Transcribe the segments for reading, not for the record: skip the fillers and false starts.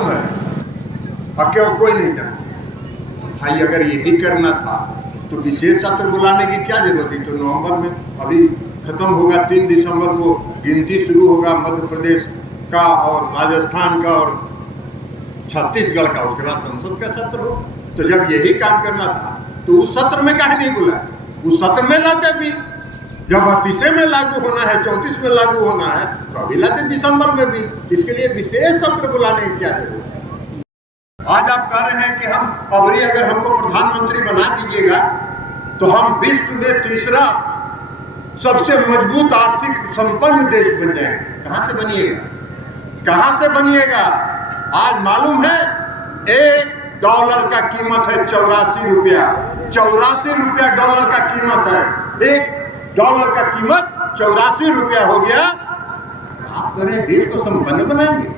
मालूम है और क्यों कोई नहीं जानता। भाई अगर यही करना था तो विशेष सत्र बुलाने की क्या जरूरत थी। तो नवंबर में अभी खत्म होगा, 3 दिसंबर को गिनती शुरू होगा मध्य प्रदेश का और राजस्थान का और छत्तीसगढ़ का, उसके बाद संसद का सत्र हो। तो जब यही काम करना था तो उस सत्र में काहे नहीं बुलाया, उस सत्र में लाते भी। जब 32 में लागू होना है, 34 में लागू होना है तो अभी लाते दिसंबर में भी। इसके लिए विशेष सत्र बुलाने की क्या जरूरत है। आज आप कह रहे हैं कि हम अबरी अगर हमको प्रधानमंत्री बना दीजिएगा तो हम विश्व में तीसरा सबसे मजबूत आर्थिक संपन्न देश बन जाएंगे। कहां से बनिएगा, कहां से बनिएगा। आज मालूम है $1 का कीमत है 84 रुपया। 84 रुपया डॉलर का कीमत है। $1 का कीमत 84 रुपया हो गया। आप कह रहे हैं देश को संपन्न बनाएंगे।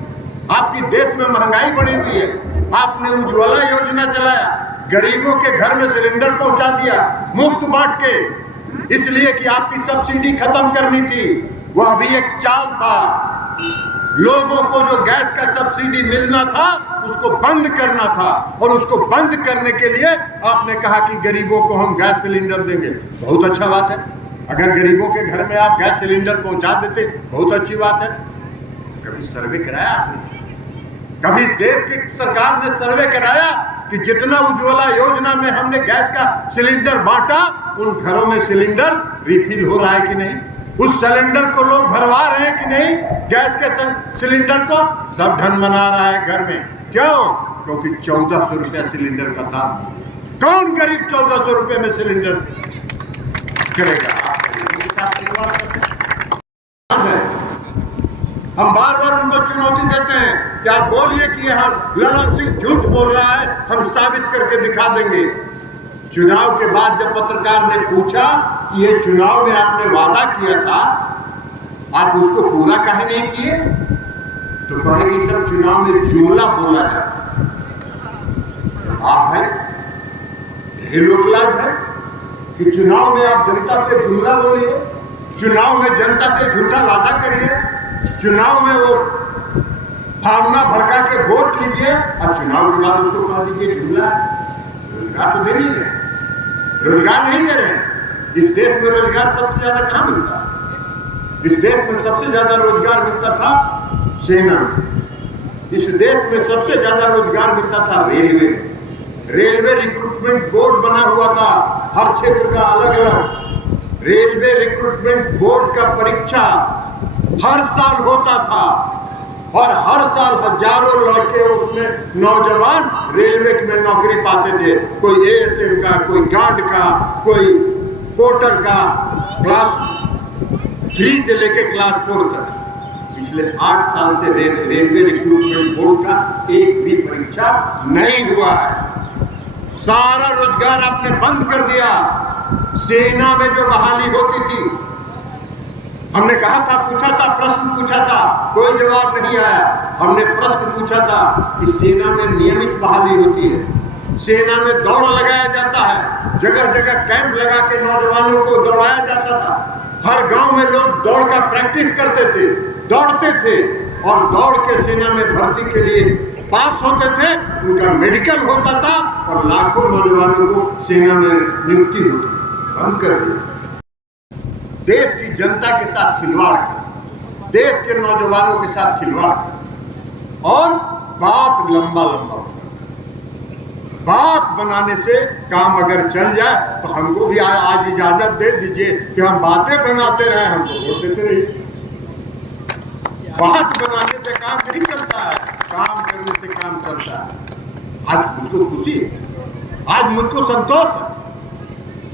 आपकी देश में महंगाई बढ़ी हुई है। आपने उज्ज्वला योजना चलाया, गरीबों के घर में सिलेंडर पहुंचा दिया मुफ्त बांट के, इसलिए कि आपकी सब्सिडी खत्म करनी थी। वह भी एक चाल था। लोगों को जो गैस का सब्सिडी मिलना था उसको बंद करना था, और उसको बंद करने के लिए आपने कहा कि गरीबों को हम गैस सिलेंडर देंगे। बहुत अच्छा बात है। अगर गरीबों के घर में आप गैस सिलेंडर पहुंचा देते, बहुत अच्छी बात है। कभी सर्वे कराया आपने? कभी इस देश की सरकार ने सर्वे कराया कि जितना उज्ज्वला योजना में हमने गैस का सिलेंडर बांटा, उन घरों में सिलेंडर रिफिल हो रहा है कि नहीं? उस सिलेंडर को लोग भरवा रहे हैं कि नहीं? गैस के सिलेंडर को सब ढन मना रहा है घर में। क्यों? क्योंकि 1400 रुपया सिलेंडर का दाम। कौन गरीब 1400 रुपये में सिलेंडर करेगा? हम बार बार उनको चुनौती देते हैं कि आप बोलिए कि यह ललन सिंह झूठ बोल रहा है, हम साबित करके दिखा देंगे। चुनाव के बाद जब पत्रकार ने पूछा कि ये चुनाव में आपने वादा किया था, आप उसको पूरा काहे नहीं किए, तो कहे कि सब चुनाव में जुमला बोला जाता है। आप है यही लोकलाज है कि चुनाव में आप जनता से जुमला बोलिए, चुनाव में जनता से झूठा वादा करिए, चुनाव में वो भावना भड़का के वोट लीजिए और चुनाव के बाद उसको कह दीजिए जुमला। रोजगार तो दे नहीं रहे, रोजगार नहीं दे रहे। इस देश में रोजगार सबसे ज्यादा कहां मिलता है? इस देश में सबसे ज्यादा रोजगार मिलता था सेना में। इस देश में सबसे ज्यादा रोजगार मिलता था रेलवे में। रेलवे रिक्रूटमेंट बोर्ड बना हुआ था, हर क्षेत्र का अलग अलग। रेलवे रिक्रूटमेंट बोर्ड का परीक्षा हर साल होता था और हर साल हजारों लड़के उसमें नौजवान रेलवे में नौकरी पाते थे। कोई एएसएम का, कोई गार्ड का, कोई पोर्टर का, क्लास 3 से लेकर क्लास 4 तक। पिछले 8 साल से रेलवे रिक्रूटमेंट बोर्ड का एक भी परीक्षा नहीं हुआ है। सारा रोजगार आपने बंद कर दिया। सेना में जो बहाली होती थी, हमने कहा था, पूछा था, प्रश्न पूछा था, कोई जवाब नहीं आया। हमने प्रश्न पूछा था कि सेना में नियमित बहाली होती है, सेना में दौड़ लगाया जाता है, जगह जगह कैंप लगा के नौजवानों को दौड़ाया जाता था। हर गांव में लोग दौड़ का प्रैक्टिस करते थे, दौड़ते थे और दौड़ के सेना में भर्ती के लिए पास होते थे। उनका मेडिकल होता था और लाखों नौजवानों को सेना में नियुक्ति होती। बंद कर दिया। देश की जनता के साथ खिलवाड़ किया, देश के नौजवानों के साथ खिलवाड़ किया और बात लंबा बात बनाने से काम अगर चल जाए तो हमको भी आज इजाजत दे दीजिए कि हम बातें बनाते रहे, हमको वोट देते रहिए। बात बनाने से काम नहीं चलता है, काम करने से काम चलता है। आज मुझको खुशी है, आज मुझको संतोष है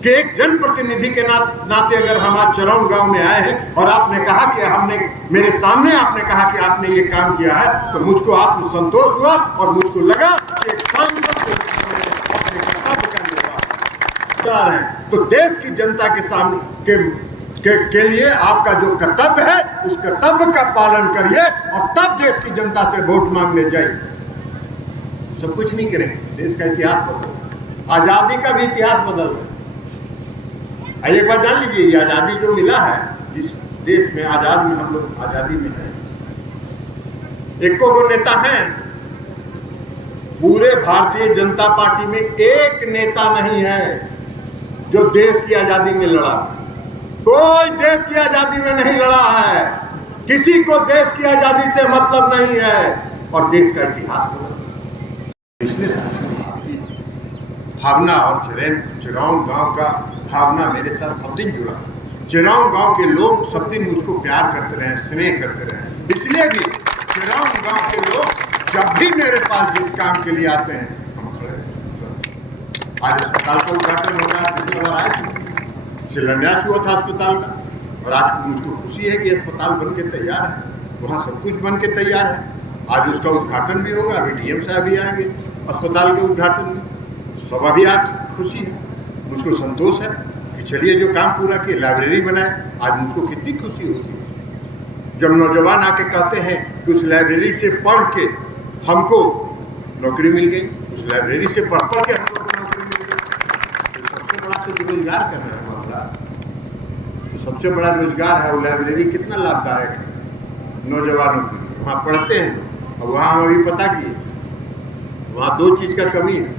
कि एक जनप्रतिनिधि के नाते अगर हम आज चरौन गांव में आए हैं और आपने कहा कि हमने मेरे सामने आपने कहा कि आपने ये काम किया है, तो मुझको आत्मसंतोष हुआ और मुझको लगा कि एक रहे हैं। तो देश की जनता के सामने के लिए आपका जो कर्तव्य है, उस कर्तव्य का पालन करिए और तब देश की जनता से वोट मांगने जाइए। सब कुछ नहीं करें, देश का इतिहास बदल, आजादी का भी इतिहास बदल। एक बात जान लीजिए, ये आजादी जो मिला है, जिस देश में आजाद में हम लोग आजादी में हैं, एको गो नेता हैं पूरे भारतीय जनता पार्टी में एक नेता नहीं है जो देश की आजादी में लड़ा। कोई देश की आजादी में नहीं लड़ा है, किसी को देश की आजादी से मतलब नहीं है, और देश का इतिहास पिछले साल भावना और चिरांग गांव का भावना मेरे साथ सब दिन जुड़ा। चिरांग गांव के लोग सब दिन मुझको प्यार करते रहे, स्नेह करते रहे, इसलिए भी चिरांग गांव के लोग जब भी मेरे पास जिस काम के लिए आते हैं हम खड़े। आज अस्पताल का उद्घाटन हो रहा है, पिछली बार आए, शिलान्यास हुआ था अस्पताल का, और आज मुझको खुशी है कि अस्पताल बन के तैयार है, वहाँ सब कुछ बन के तैयार है। आज उसका उद्घाटन भी होगा, अभी डीएम साहब भी आएंगे अस्पताल के उद्घाटन में, तो स्वाभाविक खुशी है, मुझको संतोष है कि चलिए जो काम पूरा किए, लाइब्रेरी बनाए, आज मुझको कितनी खुशी होती है जब नौजवान आके कहते हैं कि उस लाइब्रेरी से पढ़ के हमको नौकरी मिल गई, उस लाइब्रेरी से पढ़ के हमको नौकरी मिल गई। तो सबसे बड़ा तो रोजगार करना है मामला, तो सबसे बड़ा रोजगार है, वो लाइब्रेरी कितना लाभदायक है नौजवानों के लिए। वहाँ पढ़ते हैं और वहाँ हम अभी पता किए वहाँ दो चीज़ का कमी है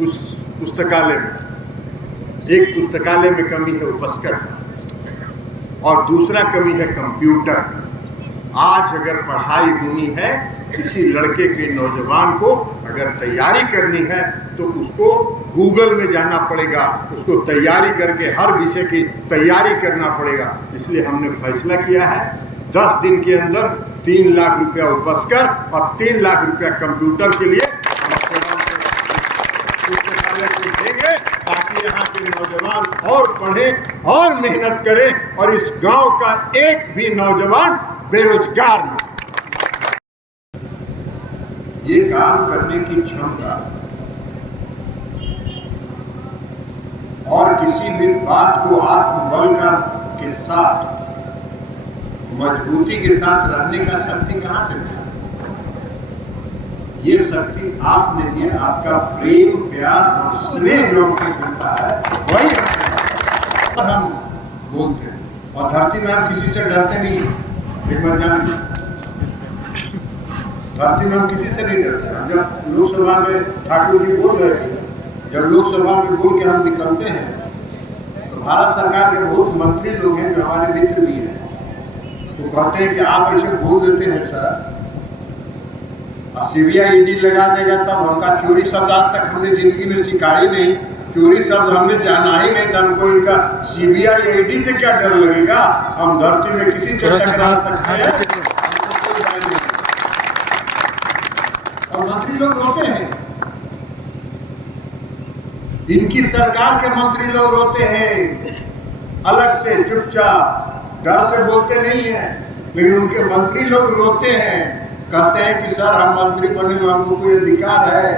उस पुस्तकालय में। एक पुस्तकालय में कमी है उपस्कर और दूसरा कमी है कंप्यूटर। आज अगर पढ़ाई होनी है, किसी लड़के के नौजवान को अगर तैयारी करनी है तो उसको गूगल में जाना पड़ेगा, उसको तैयारी करके हर विषय की तैयारी करना पड़ेगा। इसलिए हमने फैसला किया है 10 दिन के अंदर 3 लाख रुपया उपस्कर और 3 लाख रुपया कंप्यूटर के लिए पुस्तकालय को देंगे, ताकि यहाँ के नौजवान और पढ़ें और मेहनत करें और इस गांव का एक भी नौजवान बेरोजगार नहीं। ये काम करने की क्षमता और किसी भी बात को आत्मबल के साथ, मजबूती के साथ रहने का शक्ति कहाँ से मिला? ये शक्ति आपने दिया, आपका प्रेम, प्यार और स्नेह जो हमको मिलता है वही हम बोलते हैं। और धरती में हम किसी से डरते नहीं, एक बात जान लीजिए, धरती में हम किसी से नहीं डरते। जब लोकसभा में ठाकुर जी बोल रहे थे, जब लोकसभा में बोल के हम निकलते हैं तो भारत सरकार के बहुत मंत्री लोग हैं जो हमारे मित्र भी हैं, वो कहते हैं कि आप ऐसे बोल देते हैं सर, सीबीआई ईडी लगा देगा तब हमका चोरी शब्द आज तक हमने जिंदगी में सीखा ही नहीं, चोरी शब्द हमने जाना ही नहीं था, हमको इनका सीबीआई ईडी से क्या डर लगेगा, हम धरती में किसी से टकरा सकते हैं। और मंत्री लोग रोते हैं, इनकी सरकार के मंत्री लोग रोते हैं अलग से चुपचाप, डर से बोलते नहीं है, लेकिन उनके मंत्री लोग रोते हैं, कहते हैं कि सर हम मंत्री बने में हमको कोई अधिकार है।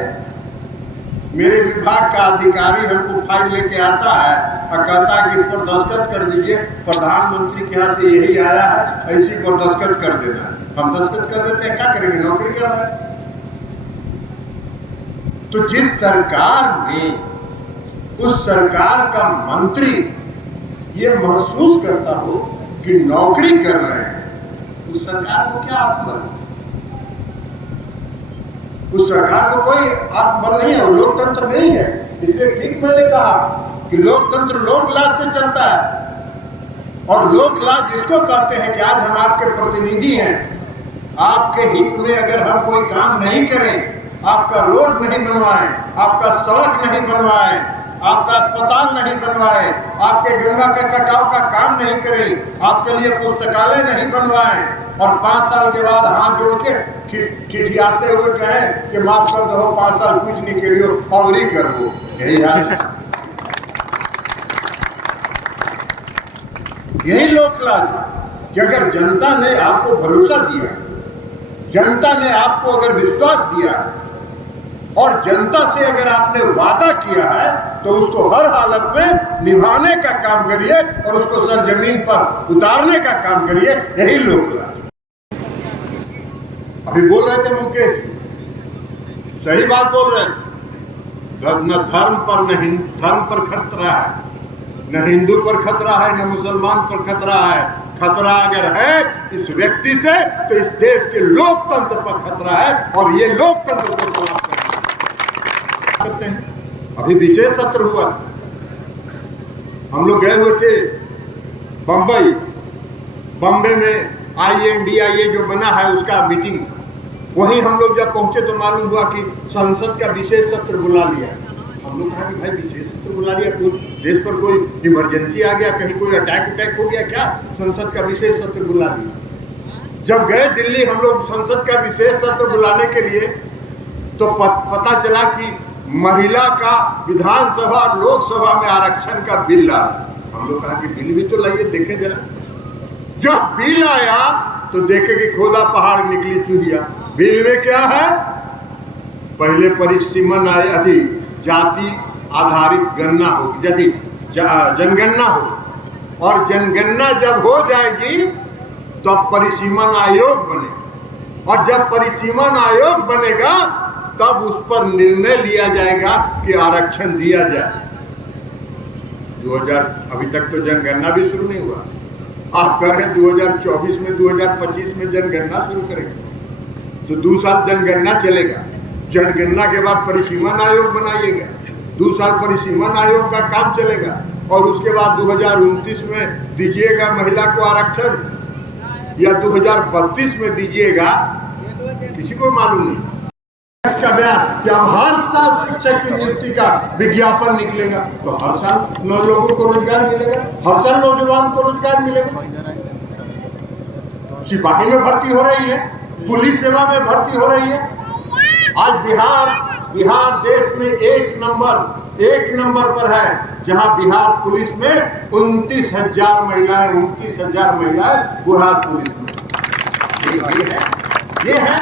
मेरे विभाग का अधिकारी हमको फाइल लेके आता है और कहता है कि इस पर दस्तखत कर दीजिए, प्रधानमंत्री के यहाँ से यही आया है, ऐसी पर दस्तखत कर देना है। हम दस्तखत कर देते हैं, क्या करेंगे, नौकरी कर रहे हैं। तो जिस सरकार में उस सरकार का मंत्री ये महसूस करता हो कि नौकरी कर रहे हैं, उस सरकार को क्या आत्मबल, उस सरकार को कोई आत्मबल नहीं है, लोकतंत्र नहीं है। इसलिए ठीक मैंने कहा कि लोकतंत्र लोकलाज से चलता है, और लोकलाज जिसको कहते हैं कि आज हम आपके प्रतिनिधि हैं, आपके हित में अगर हम कोई काम नहीं करें, आपका रोड नहीं बनवाएं, आपका सड़क नहीं बनवाएं, आपका अस्पताल नहीं बनवाएं, आपके गंगा के कटाव का काम नहीं करें, आपके लिए पुस्तकालय नहीं बनवाएं, और 5 साल के बाद हाथ जोड़ के खिठियाते हुए कहें कि माफ कर दो, 5 साल कुछ नहीं के लिए और ही कर दो, यही यही लोकलाज। कि अगर जनता ने आपको भरोसा दिया, जनता ने आपको अगर विश्वास दिया और जनता से अगर आपने वादा किया है तो उसको हर हालत में निभाने का काम करिए और उसको सरजमीन पर उतारने का काम करिए, यही लोकलाज। अभी बोल रहे थे मुकेश, सही बात बोल रहे हैं, न धर्म पर न धर्म पर खतरा है, न हिंदू पर खतरा है, न मुसलमान पर खतरा है। खतरा अगर है इस व्यक्ति से तो इस देश के लोकतंत्र पर खतरा है, और ये लोकतंत्र को समाप्त करना करते हैं। अभी विशेष सत्र हुआ, हम लोग गए हुए थे बम्बई में INDIA जो बना है उसका मीटिंग था। वहीं हम लोग जब पहुंचे तो मालूम हुआ कि संसद का विशेष सत्र बुला लिया। हम लोग कहा कि भाई विशेष सत्र बुला लिया, कोई देश पर कोई इमरजेंसी आ गया, कहीं कोई अटैक हो गया क्या, संसद का विशेष सत्र बुला लिया। जब गए दिल्ली हम लोग संसद का विशेष सत्र बुलाने के लिए, तो पता चला कि महिला का विधानसभा लोकसभा में आरक्षण का बिल ला। हम लोग कहा कि बिल भी तो लाइए देखें जरा। जब बिल आया तो देखे कि खोदा पहाड़ निकली चूहिया। बिल में क्या है, पहले परिसीमन आए जाति आधारित गणना होगी, यदि जनगणना हो, और जनगणना जब हो जाएगी तो परिसीमन आयोग बने, और जब परिसीमन आयोग बनेगा तब उस पर निर्णय लिया जाएगा कि आरक्षण दिया जाए। 2000 अभी तक तो जनगणना भी शुरू नहीं हुआ। आप कह रहे हैं 2024 में 2025 में जनगणना शुरू करेंगे, तो 2 साल जनगणना चलेगा। जनगणना के बाद परिसीमन आयोग बनाइएगा, 2 साल परिसीमन आयोग का काम चलेगा, और उसके बाद 2029 में दीजिएगा महिला को आरक्षण, या 2032 में दीजिएगा, किसी को मालूम नहीं। का बयान कि अब हर साल शिक्षक की नियुक्ति का विज्ञापन निकलेगा, तो हर साल लोगों को रोजगार मिलेगा, हर साल नौजवान को रोजगार मिलेगा। सिपाही में भर्ती हो रही है, पुलिस सेवा में भर्ती हो रही है। आज बिहार देश में एक नंबर पर है, जहां बिहार पुलिस में 29,000 महिलाएं बिहार पुलिस में। ये है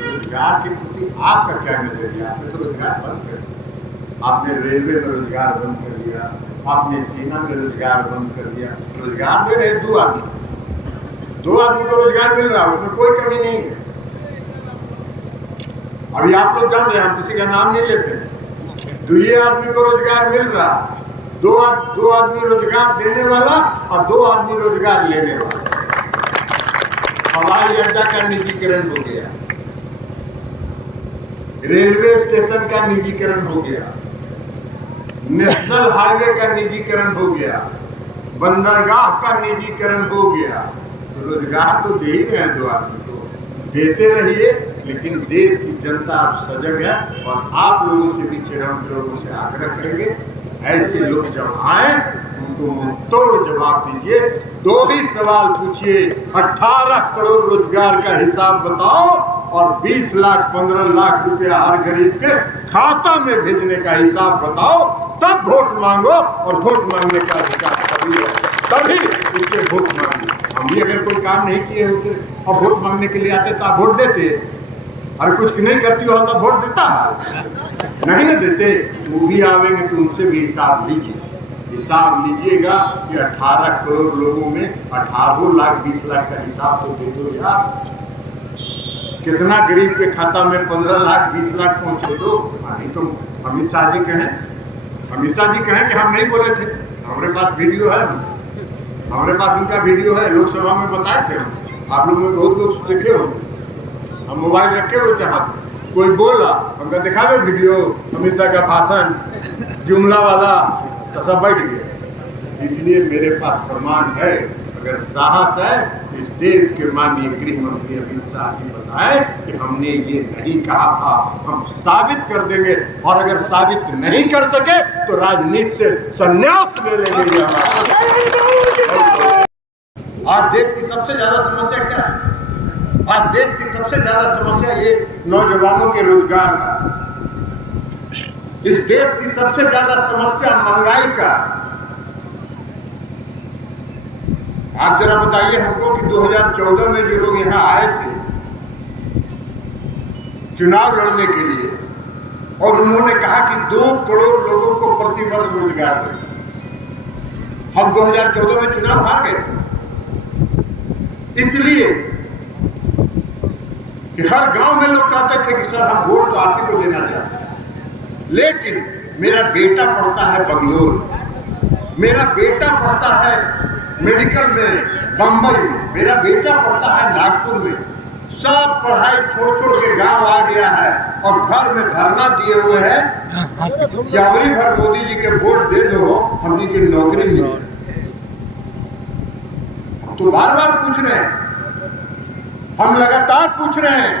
रोजगार के प्रति आपका क्या नजरिया। आपने तो रोजगार बंद कर दिया, आपने रेलवे में रोजगार बंद कर दिया, आपने सेना में रोजगार बंद कर दिया। रोजगार दे रहे 2 आदमी को रोजगार मिल रहा है, उसमें कोई कमी नहीं है। अभी आप लोग जान रहे हैं, हम किसी का नाम नहीं लेते, 2 आदमी को रोजगार मिल रहा, 2 आदमी रोजगार देने वाला और 2 आदमी रोजगार लेने वाला। हवाई अड्डा का निजीकरण हो गया, रेलवे स्टेशन का निजीकरण हो गया, नेशनल हाईवे का निजीकरण हो गया, बंदरगाह का निजीकरण हो गया। तो रोजगार तो दे ही रहे हैं 2 आदमी को, देते रहिए, लेकिन देश की जनता अब सजग है, और आप लोगों से भी लोगों से आग्रह करेंगे, ऐसे लोग जब आए उनको मुंह तोड़ जवाब दीजिए। 2 ही सवाल पूछिए, 18 करोड़ रोजगार का हिसाब बताओ, और 20 लाख 15 लाख रुपया हर गरीब के खाता में भेजने का हिसाब बताओ, तब वोट मांगो। और वोट मांगने का अधिकार तभी उससे वोट मांगो। हम भी अगर कोई काम नहीं किए होते और वोट मांगने के लिए आते तो आप वोट देते। और कुछ नहीं करती हो तो वोट देता है नहीं ना देते। वो भी आवेंगे तो उनसे भी हिसाब लीजिएगा कि 18 करोड़ लोगों में 18 लाख 20 लाख का हिसाब तो दे दो यार। कितना गरीब के खाता में 15 लाख 20 लाख पहुंचे दो। नहीं तो अमित शाह जी कहें कि हम नहीं बोले थे, हमारे पास वीडियो है, हमारे पास उनका वीडियो है, लोकसभा में बताए थे हम। आप लोगों ने बहुत लोग देखे हो, हम मोबाइल रखे हुए थे हाथ, कोई बोला हमका दिखावे वीडियो, अमित शाह का भाषण जुमला वाला, तो सब बैठ गए। इसलिए मेरे पास प्रमाण है, अगर साहस है इस देश के माननीय गृह मंत्री अमित शाह जी बताएं कि हमने ये नहीं कहा था, हम साबित कर देंगे। और अगर साबित नहीं कर सके तो राजनीति से संन्यास ले लेंगे। आज देश की सबसे ज्यादा समस्या क्या है? आज देश की सबसे ज्यादा समस्या ये नौजवानों के रोजगार का। इस देश की सबसे ज्यादा समस्या महंगाई का। आप जरा बताइए हमको कि 2014 में जो लोग यहाँ आए थे चुनाव लड़ने के लिए, और उन्होंने कहा कि 2 करोड़ लोगों को प्रतिवर्ष रोजगार दें। हम 2014 में चुनाव हार गए थे, इसलिए कि हर गांव में लोग कहते थे कि सर हम वोट तो आप ही को देना चाहते हैं, लेकिन मेरा बेटा पढ़ता है बंगलोर, मेरा बेटा पढ़ता है मेडिकल में बंबई में, मेरा बेटा पढ़ता है नागपुर में, सब पढ़ाई छोड़ छोड़ के गांव आ गया है और घर में धरना दिए हुए है कि अबरी भर मोदी जी के वोट दे दो, हमनी की नौकरी मिले। तो बार बार पूछ रहे हैं, हम लगातार पूछ रहे हैं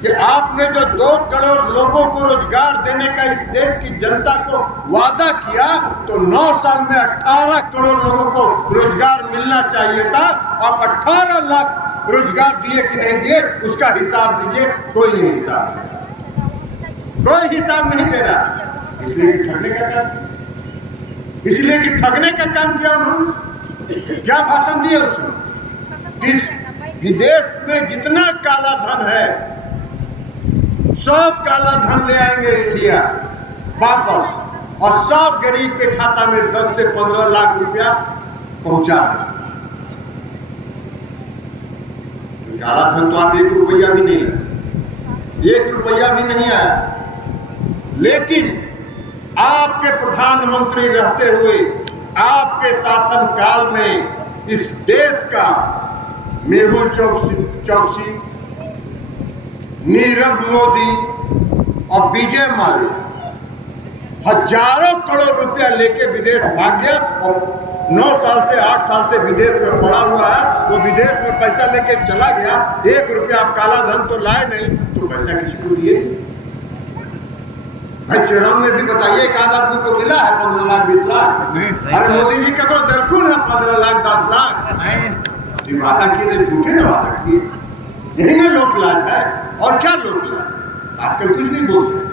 कि आपने जो 2 करोड़ लोगों को रोजगार देने का इस देश की जनता को वादा किया, तो 9 साल में 18 करोड़ लोगों को रोजगार मिलना चाहिए था। आप 18 लाख रोजगार दिए कि नहीं दिए, उसका हिसाब दीजिए। कोई नहीं हिसाब दे रहा, कोई हिसाब नहीं दे रहा। इसलिए कि ठगने का काम, इसलिए कि ठगने का काम किया उन्होंने। क्या भाषण दिए उसने? इस विदेश में जितना काला धन है सब काला धन ले आएंगे इंडिया वापस, और सब गरीब के खाता में 10 से 15 लाख रुपया पहुंचा दें। काला धन तो आप 1 रुपया भी नहीं लाए, 1 रुपया भी नहीं आया। लेकिन आपके प्रधानमंत्री रहते हुए आपके शासन काल में इस देश का मेहुल चौकसी, नीरव मोदी और विजय माल्या हजारों करोड़ रुपया लेके विदेश भाग गया, और 9 साल से 8 साल से विदेश में पड़ा हुआ है। वो विदेश में पैसा लेके चला गया, 1 रुपया आप काला धन तो लाए नहीं, तो पैसा किसी को दिए? भाई चुनाव में भी बताइए, एक आध आदमी को मिला है 15 लाख 20 लाख? अरे मोदी जी करो दलकुन है 15 लाख 10 लाख। वादा किए थे, झूठे ना वादा किए। यही ना लोक लाज है, और क्या लोक लाज? आजकल कुछ नहीं बोलते।